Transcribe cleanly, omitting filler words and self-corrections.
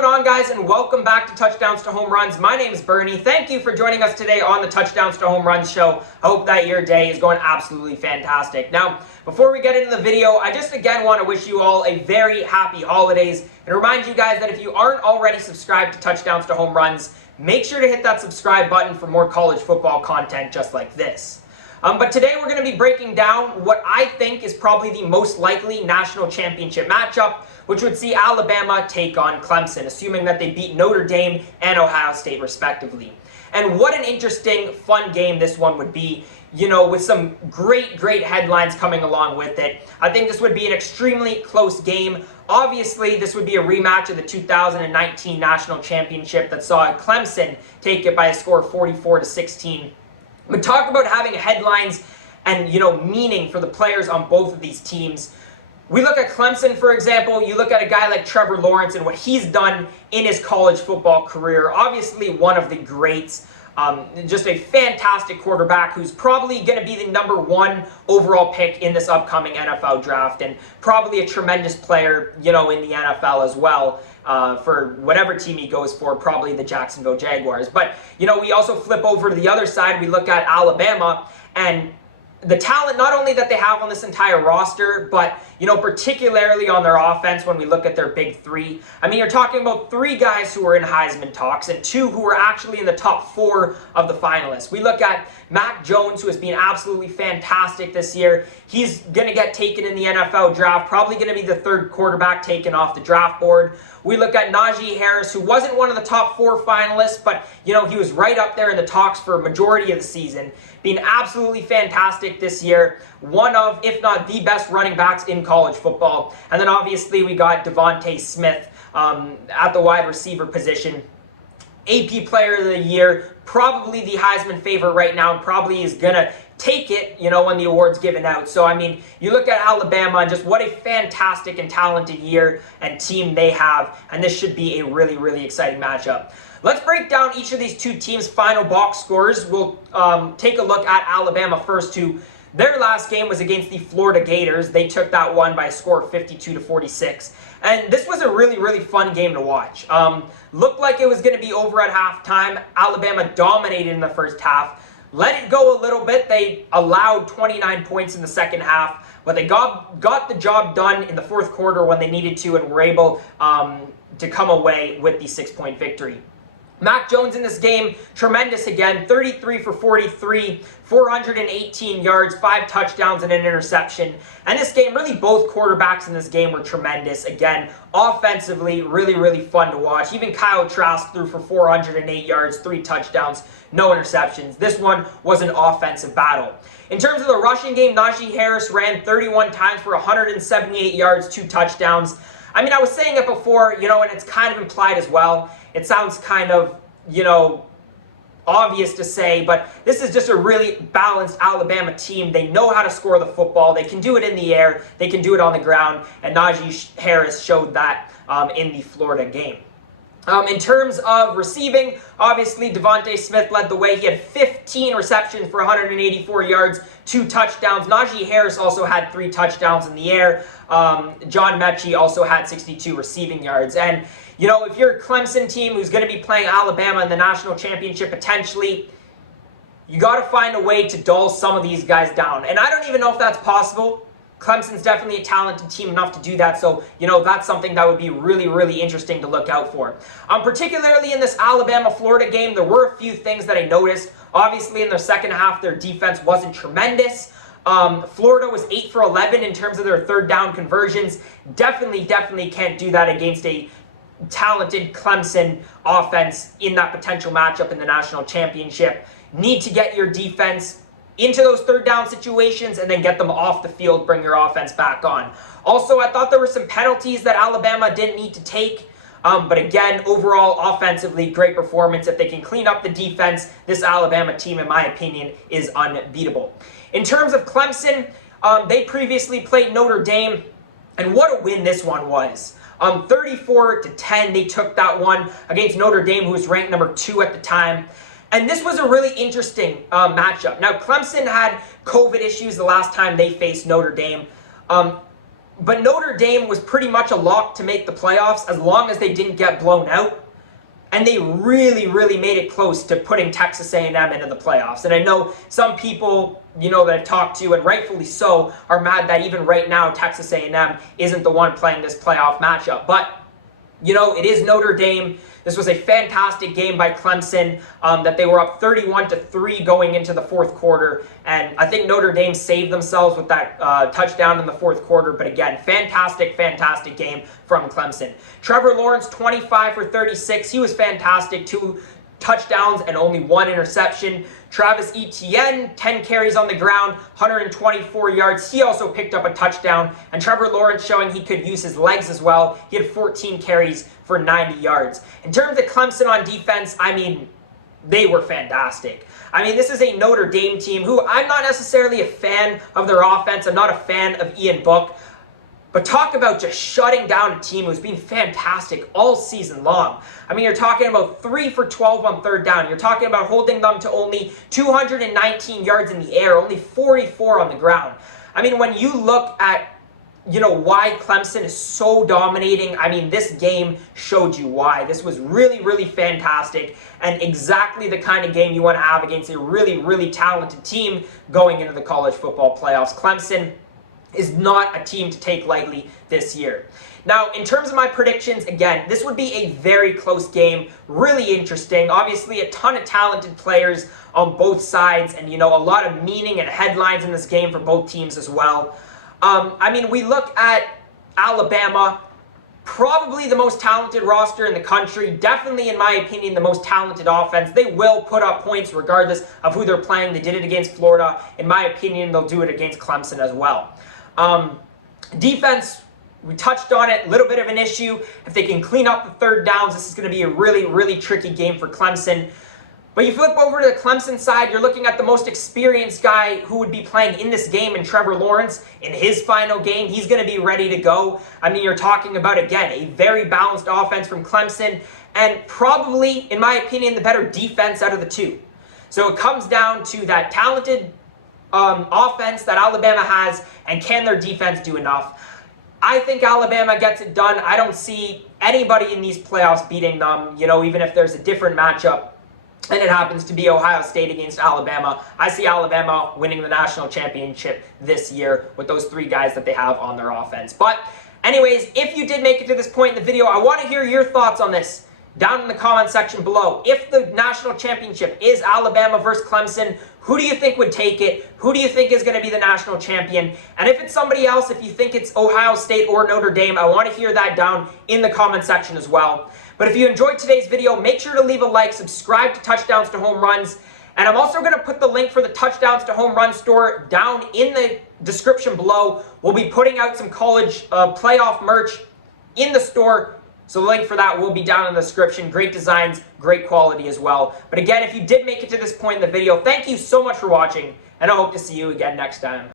going on, guys, and welcome back to Touchdowns to Home Runs. My name is Bernie. Thank you for joining us today on the Touchdowns to Home Runs show. I hope that your day is going absolutely fantastic. Now, before we get into the video, I just again want to wish you all a very happy holidays and remind you guys that if you aren't already subscribed to Touchdowns to Home Runs, make sure to hit that subscribe button for more college football content just like this. But today we're going to be breaking down what I think is probably the most likely national championship matchup, which would see Alabama take on Clemson, assuming that they beat Notre Dame and Ohio State respectively. And what an interesting, fun game this one would be, you know, with some great headlines coming along with it. I think this would be an extremely close game. Obviously, this would be a rematch of the 2019 national championship that saw Clemson take it by a score of 44-16. But talk about having headlines and, you know, meaning for the players on both of these teams. We look at Clemson, for example. You look at a guy like Trevor Lawrence and what he's done in his college football career. Obviously, one of the greats. Just a fantastic quarterback who's probably going to be the #1 overall pick in this upcoming NFL draft, and probably a tremendous player, you know, in the NFL as well. For whatever team he goes for, probably the Jacksonville Jaguars. But, you know, we also flip over to the other side. We look at Alabama and the talent not only that they have on this entire roster, but, you know, particularly on their offense when we look at their big three. I mean, you're talking about 3 guys who are in Heisman talks and 2 who are actually in the top 4 of the finalists. We look at Mac Jones, who has been absolutely fantastic this year. He's going to get taken in the NFL draft, probably going to be the 3rd quarterback taken off the draft board. We look at Najee Harris, who wasn't one of the top 4 finalists, but, you know, he was right up there in the talks for a majority of the season. Being absolutely fantastic this year. One of, if not the best running backs in college football. And then obviously we got DeVonta Smith at the wide receiver position. AP Player of the Year, probably the Heisman favorite right now, and probably is going to take it, you know, when the award's given out. So, I mean, you look at Alabama and just what a fantastic and talented year and team they have, and this should be a really exciting matchup. Let's break down each of these 2 teams' final box scores. We'll take a look at Alabama first, who their last game was against the Florida Gators. They took that one by a score of 52-46. And this was a really fun game to watch. Looked like it was going to be over at halftime. Alabama dominated in the first half. Let it go a little bit. They allowed 29 points in the second half, but they got the job done in the 4th quarter when they needed to and were able to come away with the 6-point victory. Mac Jones in this game, tremendous again, 33 for 43, 418 yards, 5 touchdowns and an interception. And this game, really both quarterbacks in this game were tremendous. Again, offensively, really fun to watch. Even Kyle Trask threw for 408 yards, 3 touchdowns, no interceptions. This one was an offensive battle. In terms of the rushing game, Najee Harris ran 31 times for 178 yards, 2 touchdowns. I mean, I was saying it before, you know, and it's kind of implied as well. It sounds kind of, you know, obvious to say, but this is just a really balanced Alabama team. They know how to score the football. They can do it in the air. They can do it on the ground. And Najee Harris showed that in the Florida game. In terms of receiving, obviously DeVonta Smith led the way. He had 15 receptions for 184 yards, 2 touchdowns. Najee Harris also had 3 touchdowns in the air. John Metchie also had 62 receiving yards. And, you know, if you're a Clemson team who's going to be playing Alabama in the national championship potentially, you got to find a way to dull some of these guys down. And I don't even know if that's possible. Clemson's definitely a talented team enough to do that, so, you know, that's something that would be really interesting to look out for. Particularly in this Alabama-Florida game, there were a few things that I noticed. Obviously, in their second half, their defense wasn't tremendous. Florida was 8 for 11 in terms of their 3rd down conversions. Definitely can't do that against a talented Clemson offense in that potential matchup in the national championship. Need to get your defense into those 3rd down situations and then get them off the field, bring your offense back on. Also, I thought there were some penalties that Alabama didn't need to take. But again, overall, offensively, great performance. If they can clean up the defense, this Alabama team, in my opinion, is unbeatable. In terms of Clemson, they previously played Notre Dame, and what a win this one was. 34-10, they took that one against Notre Dame, who was ranked number 2 at the time. And this was a really interesting matchup. Now, Clemson had COVID issues the last time they faced Notre Dame. But Notre Dame was pretty much a lock to make the playoffs as long as they didn't get blown out. And they really, really made it close to putting Texas A&M into the playoffs. And I know some people, that I've talked to, and rightfully so, are mad that even right now Texas A&M isn't the one playing this playoff matchup. But, it is Notre Dame. This was a fantastic game by Clemson that they were up 31-3 going into the fourth quarter. And I think Notre Dame saved themselves with that touchdown in the fourth quarter. But again, fantastic, fantastic game from Clemson. Trevor Lawrence, 25 for 36. He was fantastic. 2 touchdowns and only 1 interception. Travis Etienne, 10 carries on the ground, 124 yards. He also picked up a touchdown. And Trevor Lawrence showing he could use his legs as well. He had 14 carries for 90 yards. In terms of Clemson on defense, they were fantastic. This is a Notre Dame team who I'm not necessarily a fan of their offense. I'm not a fan of Ian Book. But talk about just shutting down a team who's been fantastic all season long. You're talking about 3 for 12 on third down. You're talking about holding them to only 219 yards in the air, only 44 on the ground. When you look at why Clemson is so dominating, this game showed you why. This was really, really fantastic and exactly the kind of game you want to have against a really, really talented team going into the college football playoffs. Clemson is not a team to take lightly this year. Now, in terms of my predictions, again, this would be a very close game, really interesting. Obviously, a ton of talented players on both sides and, a lot of meaning and headlines in this game for both teams as well. We look at Alabama, probably the most talented roster in the country, definitely, in my opinion, the most talented offense. They will put up points regardless of who they're playing. They did it against Florida. In my opinion, they'll do it against Clemson as well. Defense, we touched on it, a little bit of an issue. If they can clean up the third downs, this is going to be a really, really tricky game for Clemson. But you flip over to the Clemson side, you're looking at the most experienced guy who would be playing in this game in Trevor Lawrence. In his final game, he's going to be ready to go. You're talking about, again, a very balanced offense from Clemson and probably, in my opinion, the better defense out of the two. So it comes down to that talented offense that Alabama has, and can their defense do enough? I think Alabama gets it done. I don't see anybody in these playoffs beating them, even if there's a different matchup and it happens to be Ohio State against Alabama. I see Alabama winning the national championship this year with those 3 guys that they have on their offense. But anyways, if you did make it to this point in the video, I want to hear your thoughts on this down in the comment section below. If the national championship is Alabama versus Clemson, who do you think would take it? Who do you think is going to be the national champion? And if it's somebody else, if you think it's Ohio State or Notre Dame, I want to hear that down in the comment section as well. But if you enjoyed today's video, make sure to leave a like, subscribe to Touchdowns to Home Runs, and I'm also going to put the link for the Touchdowns to Home Run store down in the description below. We'll be putting out some college playoff merch in the store. So the link for that will be down in the description. Great designs, great quality as well. But again, if you did make it to this point in the video, thank you so much for watching, and I hope to see you again next time.